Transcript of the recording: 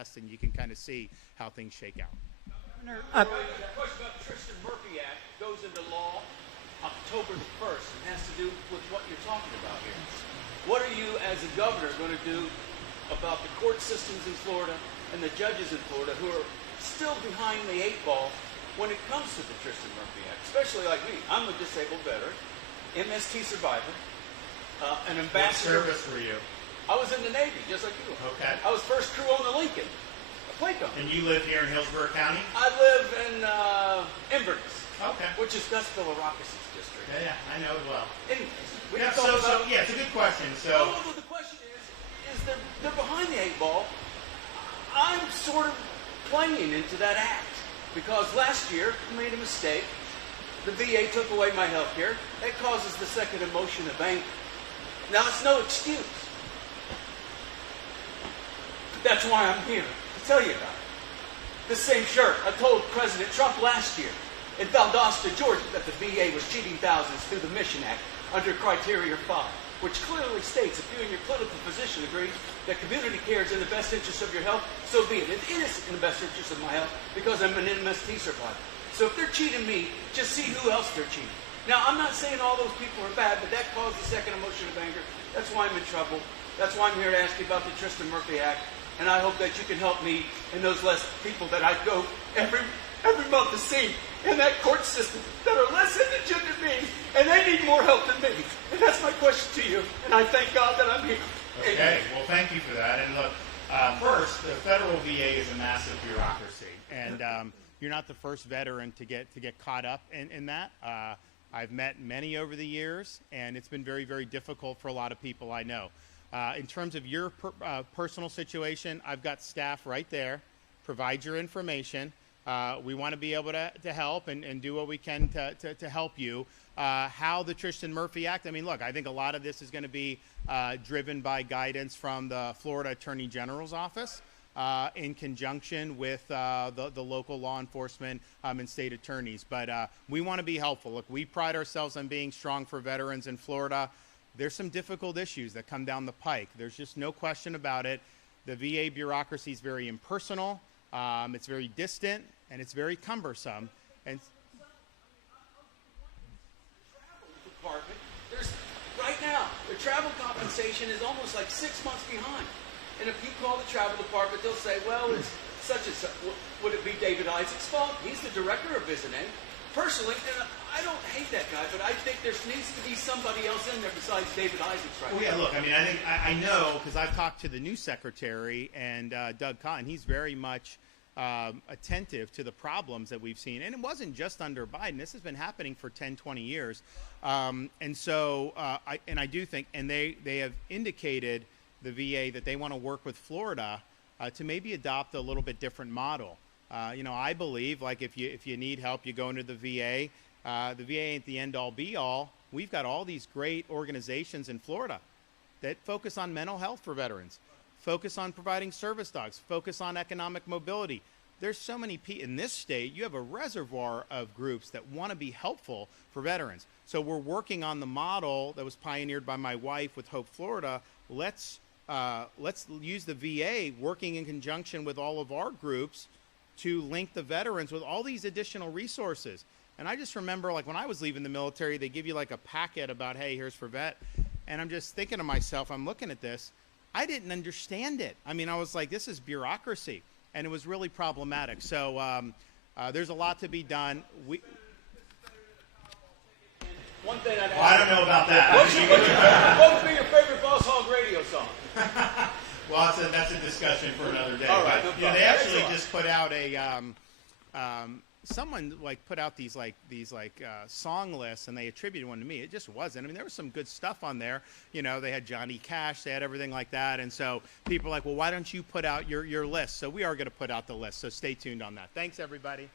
test, and you can kind of see how things shake out. That question about the Tristin Murphy Act goes into law October the 1st and has to do with what you're talking about here. What are you, as a governor, going to do about the court systems in Florida and the judges in Florida who are still behind the 8 ball when it comes to the Tristin Murphy Act? Especially like me. I'm a disabled veteran, MST survivor, an ambassador. What service were you? I was in the Navy, just like you. Okay. I was first crew on the Lincoln, a plane company. And you live here in Hillsborough County? I live in Inverness. Okay. Which is Gus Villarocas' district. Yeah, I know it well. Anyways, yeah, it's a good question. So the question is they're behind the 8 ball. I'm sort of playing into that act because last year I made a mistake. The VA took away my health care. That causes the second emotion of anger. Now, it's no excuse. That's why I'm here to tell you about it. This same shirt, I told President Trump last year in Valdosta, Georgia, that the VA was cheating thousands through the Mission Act under Criteria 5, which clearly states if you and your clinical physician agree that community care is in the best interest of your health, so be it. It is in the best interest of my health because I'm an MST survivor. So if they're cheating me, just see who else they're cheating. Now, I'm not saying all those people are bad, but that caused the second emotion of anger. That's why I'm in trouble. That's why I'm here to ask you about the Tristin Murphy Act. And I hope that you can help me and those less people that I go every month to see in that court system that are less indigent than me, and they need more help than me. And that's my question to you. And I thank God that I'm here. Okay, well, thank you for that. And look, first, the federal VA is a massive bureaucracy, And you're not the first veteran to get caught up in that. I've met many over the years, and it's been very, very difficult for a lot of people I know. In terms of your personal situation, I've got staff right there. Provide your information. We want to be able to help and do what we can to help you. How the Tristin Murphy Act, I mean, look, I think a lot of this is going to be driven by guidance from the Florida Attorney General's office in conjunction with the local law enforcement and state attorneys. But we want to be helpful. Look, we pride ourselves on being strong for veterans in Florida. There's some difficult issues that come down the pike. There's just no question about it. The VA bureaucracy is very impersonal. It's very distant, and it's very cumbersome. And department, right now, the travel compensation is almost like 6 months behind. And if you call the travel department, they'll say, well, it's such and such. Would it be David Isaac's fault? He's the director of visiting. Personally, and I don't hate that guy, but I think there needs to be somebody else in there besides David Isaacs right now. Well, yeah, look, I mean, I know, because I've talked to the new secretary and Doug Cotton. He's very much attentive to the problems that we've seen. And it wasn't just under Biden. This has been happening for 10, 20 years. And so I do think, and they have indicated, the VA, that they want to work with Florida to maybe adopt a little bit different model. I believe, like, if you need help, you go into the VA. The VA ain't the end-all, be-all. We've got all these great organizations in Florida that focus on mental health for veterans, focus on providing service dogs, focus on economic mobility. There's so many people in this state. You have a reservoir of groups that want to be helpful for veterans. So we're working on the model that was pioneered by my wife with Hope Florida. Let's use the VA working in conjunction with all of our groups to link the veterans with all these additional resources. And I just remember, like, when I was leaving the military, they give you like a packet about, hey, here's for vet. And I'm just thinking to myself, I'm looking at this, I didn't understand it. I mean, I was like, this is bureaucracy. And it was really problematic. So there's a lot to be done. One thing I don't know about that. What would be your favorite Boss Hog radio song? Well, that's a discussion for another day. All right, but, no they actually just put out a someone put out these song lists, and they attributed one to me. It just wasn't. I mean, there was some good stuff on there. They had Johnny Cash, they had everything like that. And so people are like, well, why don't you put out your list? So we are going to put out the list. So stay tuned on that. Thanks, everybody.